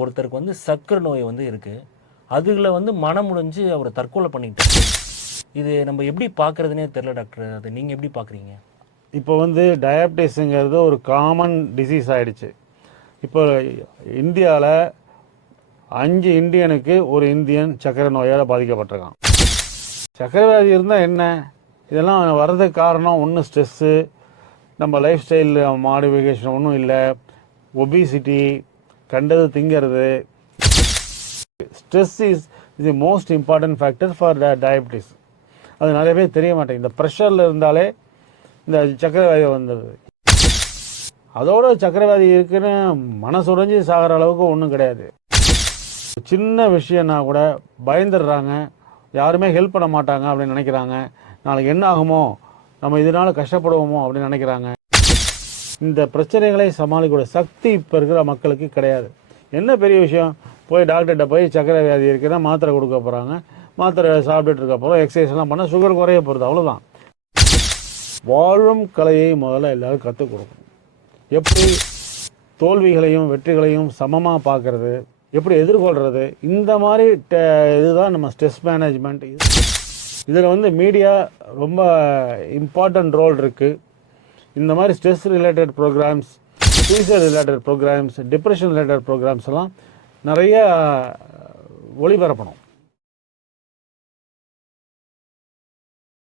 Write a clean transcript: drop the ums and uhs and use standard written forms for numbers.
ஒருத்தருக்கு வந்து சர்க்கரை நோய் வந்து இருக்குது, அதில் வந்து மனம் முடிஞ்சு அவர் தற்கொலை பண்ணிக்கிட்டார். இது நம்ம எப்படி பார்க்குறதுனே தெரில டாக்டர். அது நீங்கள் எப்படி பார்க்குறீங்க? இப்போ வந்து டயபிட்டிஸுங்கிறது ஒரு காமன் டிசீஸ் ஆகிடுச்சு. இப்போ இந்தியாவில் 5 இந்தியனுக்கு ஒரு இந்தியன் சர்க்கரை நோயால் பாதிக்கப்பட்டிருக்கான். சர்க்கரை வியாதி இருந்தால் என்ன? இதெல்லாம் வர்றதுக்கு காரணம் ஒன்று ஸ்ட்ரெஸ்ஸு, நம்ம லைஃப் ஸ்டைல் மாடிஃபிகேஷன் ஒன்றும் இல்லை, ஒபிசிட்டி, கண்டது திங்கிறது. Stress is the most important factor for diabetes. அது நிறைய பேர் தெரிய மாட்டேங்குது. இந்த ப்ரெஷரில் இருந்தாலே இந்த சர்க்கரை வியாதி வந்துடுது. அதோட சர்க்கரை வியாதி இருக்குன்னு மனசுடைஞ்சு சாகிற அளவுக்கு ஒன்றும் கிடையாது. சின்ன விஷயம்னா கூட பயந்துடுறாங்க, யாருமே ஹெல்ப் பண்ண மாட்டாங்க அப்படின்னு நினைக்கிறாங்க. நாளைக்கு என்ன ஆகுமோ, நம்ம இதனால் கஷ்டப்படுவோமோ அப்படின்னு நினைக்கிறாங்க. இந்த பிரச்சனைகளை சமாளிக்கூட சக்தி இப்போ இருக்கிற மக்களுக்கு கிடையாது. என்ன பெரிய விஷயம், போய் டாக்டர்கிட்ட போய் சர்க்கரை வியாதி இருக்குன்னா மாத்திரை கொடுக்க போகிறாங்க, மாத்திரை சாப்பிட்டுட்டு இருக்க போகிறோம், எக்ஸசைஸ்லாம் பண்ணால் சுகர் குறைய போகிறது, அவ்வளோதான். வாழும் கலையை முதல்ல எல்லோரும் கற்றுக் கொடுக்கணும். எப்படி தோல்விகளையும் வெற்றிகளையும் சமமாக பார்க்குறது, எப்படி எதிர்கொள்கிறது, இந்த மாதிரி இதுதான் நம்ம ஸ்ட்ரெஸ் மேனேஜ்மெண்ட். இதில் வந்து மீடியா ரொம்ப இம்பார்ட்டன்ட் ரோல் இருக்குது. இந்த மாதிரி stress related programs, suicide related programs, depression related programs எல்லாம் நிறைய ஒளிபரப்பணும்.